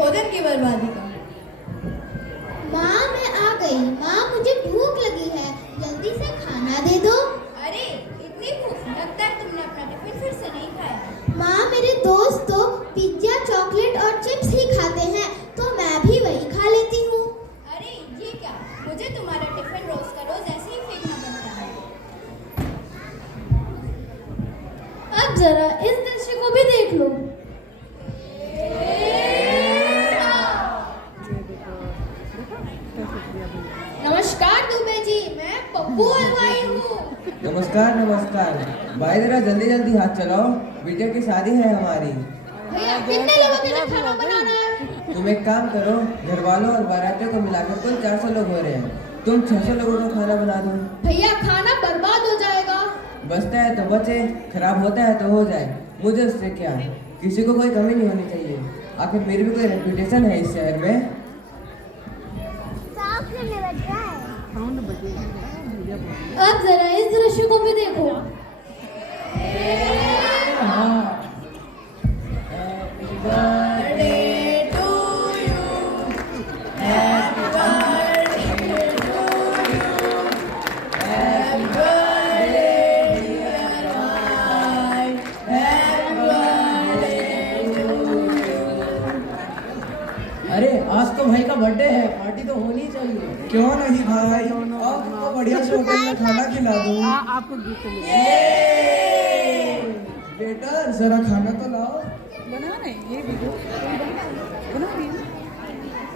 भोजन की बर्बादी का। माँ मैं आ गई। माँ मुझे भूख लगी है, जल्दी से खाना दे दो। अरे इतनी भूख, लगता है तुमने अपना टिफिन फिर से नहीं खाया। माँ मेरे दोस्त तो पिज्जा, चॉकलेट और चिप्स ही खाते हैं, तो मैं भी वही खा लेती हूँ। अरे ये क्या, मुझे तुम्हारा टिफिन रोज का रोज ऐसे ही फेंकना पड़ता है। अब जरा इस दृश्य को भी देख लो। नमस्कार दुबे जी, मैं पप्पू हलवाई हूँ। नमस्कार नमस्कार। भाई जरा जल्दी जल्दी हाथ चलाओ, बेटे की शादी है हमारी। भैया कितने लोगों के लिए खाना बनाना है? तुम एक काम करो, घर वालों और बारातियों को मिलाकर कुल 400 लोग हो रहे हैं। तुम 600 लोगों का खाना बना दो। भैया खाना बर्बाद हो जाएगा। बचता है तो बचे, खराब होता है तो हो जाए, मुझे उससे क्या। किसी को कोई कमी नहीं होनी चाहिए। आखिर मेरी भी कोई रेपुटेशन है इस शहर में। अब जरा इस दृश्य को भी देखो। अरे आज तो भाई का बर्थडे है, पार्टी तो होनी चाहिए। क्यों नहीं भाई, आपको बढ़िया से होटल में खाना खिला दूं। आपको गिफ्ट बेटा जरा खाना तो लाओ। बना रहे ये वीडियो बना रही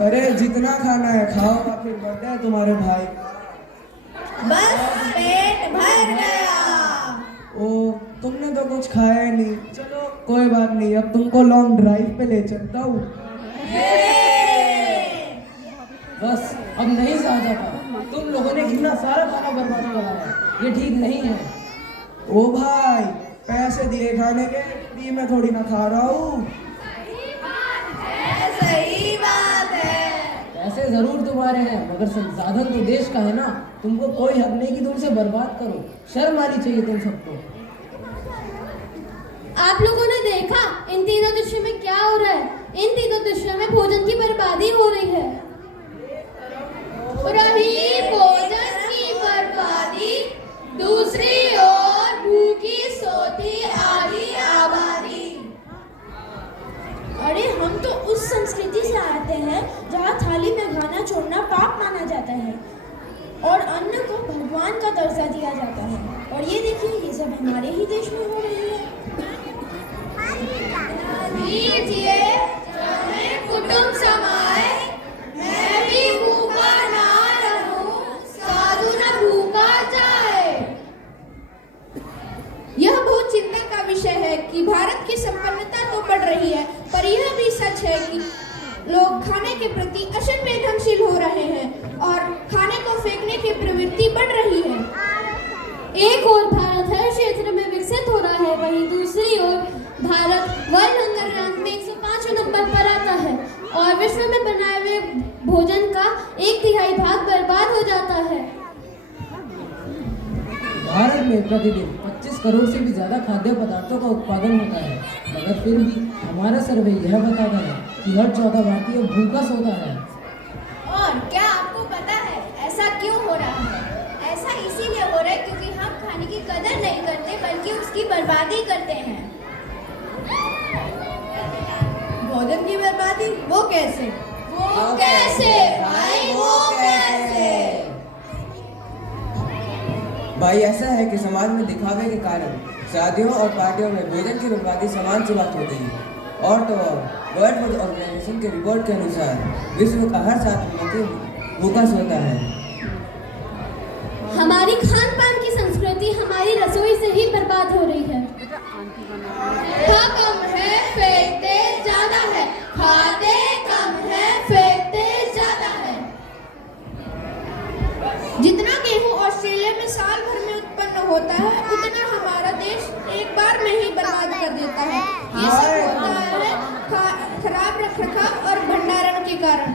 अरे जितना खाना है खाओ, फिर बर्थडे है तुम्हारे भाई। बस पेट भर गया। ओ तुमने तो कुछ खाया ही नहीं। चलो कोई बात नहीं, अब तुमको लॉन्ग ड्राइव पे ले चलता हूँ। बस अब नहीं सहा जाता। तुम लोगों ने कितना सारा खाना बर्बाद करा है, ये ठीक नहीं है। ओ भाई पैसे दिए खाने के, फ्री में थोड़ी ना खा रहा हूँ। सही बात है। पैसे जरूर तुम्हारे हैं, मगर संसाधन तो देश का है ना। तुमको कोई हक नहीं कि तुम इसे बर्बाद करो। शर्म आनी चाहिए तुम सबको। आप लोगों ने देखा इन तीनों दृश्यों में क्या हो रहा है? इन तीनों दृश्यों में भोजन की बर्बादी हो रही है। रही भोजन की बर्बादी, दूसरी ओर भूखी सोती आधी आबादी। अरे हम तो उस संस्कृति से आते हैं जहाँ थाली में खाना छोड़ना पाप माना जाता है और अन्न को भगवान का दर्जा दिया जाता है। और ये देखिए, ये सब हमारे ही देश में हो रही है। लीजिए चलें कुटुंब समाए, मैं भी भूखा ना रहूं, साधु न भूखा जाए। यह बहुत चिंता का विषय है कि भारत की संपन्नता तो बढ़ रही है, पर यह भी सच है कि लोग खाने के प्रति असंवेदनशील हो रहे हैं और खाने को फेंकने की प्रवृत्ति बढ़ रही है। एक ओर भारत हर क्षेत्र में विकसित हो रहा है, वहीं दूसरी ओर भारत वर्ल्ड हंगर रैंक में 105 नंबर पर आता है और विश्व में बनाए हुए भोजन का 1/3 भाग बर्बाद हो जाता है। भारत में प्रतिदिन 25 करोड़ से भी ज्यादा खाद्य पदार्थों का उत्पादन होता है, मगर फिर भी हमारा सर्वे यह बताता है कि हर चौथा भारतीय भूखा सोता है। और क्या आपको पता है ऐसा क्यों हो रहा है? ऐसा इसीलिए हो रहा है क्योंकि हम खाने की कदर नहीं करते बल्कि उसकी बर्बादी करते हैं। भोजन की बर्बादी? वो कैसे? वो कैसे भाई, वो कैसे? भाई ऐसा है कि समाज में दिखावे के कारण शादियों और पार्टियों में भोजन की बर्बादी समान सी बात हो गई है। और तो और वर्ल्ड फूड ऑर्गेनाइजेशन के रिपोर्ट के अनुसार विश्व का हर 7 व्यक्ति भूखा सोता है। हमारी खान पान की संस्कृति हमारी रसोई से ही बर्बाद हो रही है। खा कम है फेंकते ज्यादा है, खाते कम है फेंकते ज्यादा है। जितना गेहूं ऑस्ट्रेलिया में साल भर में उत्पन्न होता है, उतना हमारा देश एक बार में ही बर्बाद कर देता है। ये सब होता है खराब रखरखाव और भंडारण के कारण।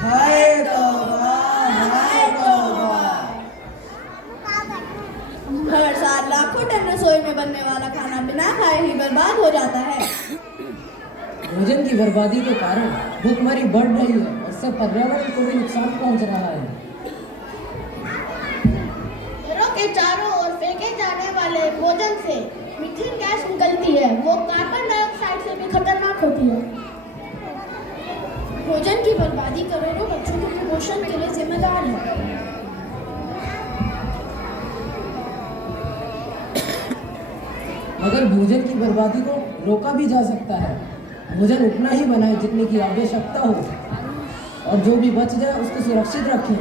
हाय तौबा, हाय तौबा। हर साल लाखों टन रसोई में बनने वाला खाना बिना खाए ही बर्बाद हो जाता है। भोजन की बर्बादी के कारण भूखमरी बढ़ रही है और इससे पर्यावरण को भी नुकसान पहुंच रहा है। घरों के चारों ओर फेंके जाने वाले भोजन से मीथेन गैस निकलती है, वो कार्बन डाइऑक्साइड से भी खतरनाक होती है। भोजन की बर्बादी करोड़ों बच्चों के कुपोषण के लिए जिम्मेदार है। मगर भोजन की बर्बादी को रोका भी जा सकता है। भोजन उतना ही बनाएं जितने की आवश्यकता हो और जो भी बच जाए उसको सुरक्षित रखें।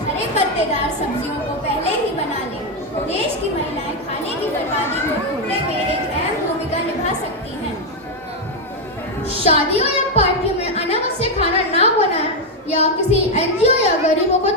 हरे पत्तेदार सब्जियों को पहले ही बना लें। देश की महिलाएं खाने की बर्बादी को रोकने में एक अहम भूमिका निभा सकती हैं। शादियों या पार्टियों में अनावश्यक खाना ना बनाएं या किसी एनजीओ या गरीबों को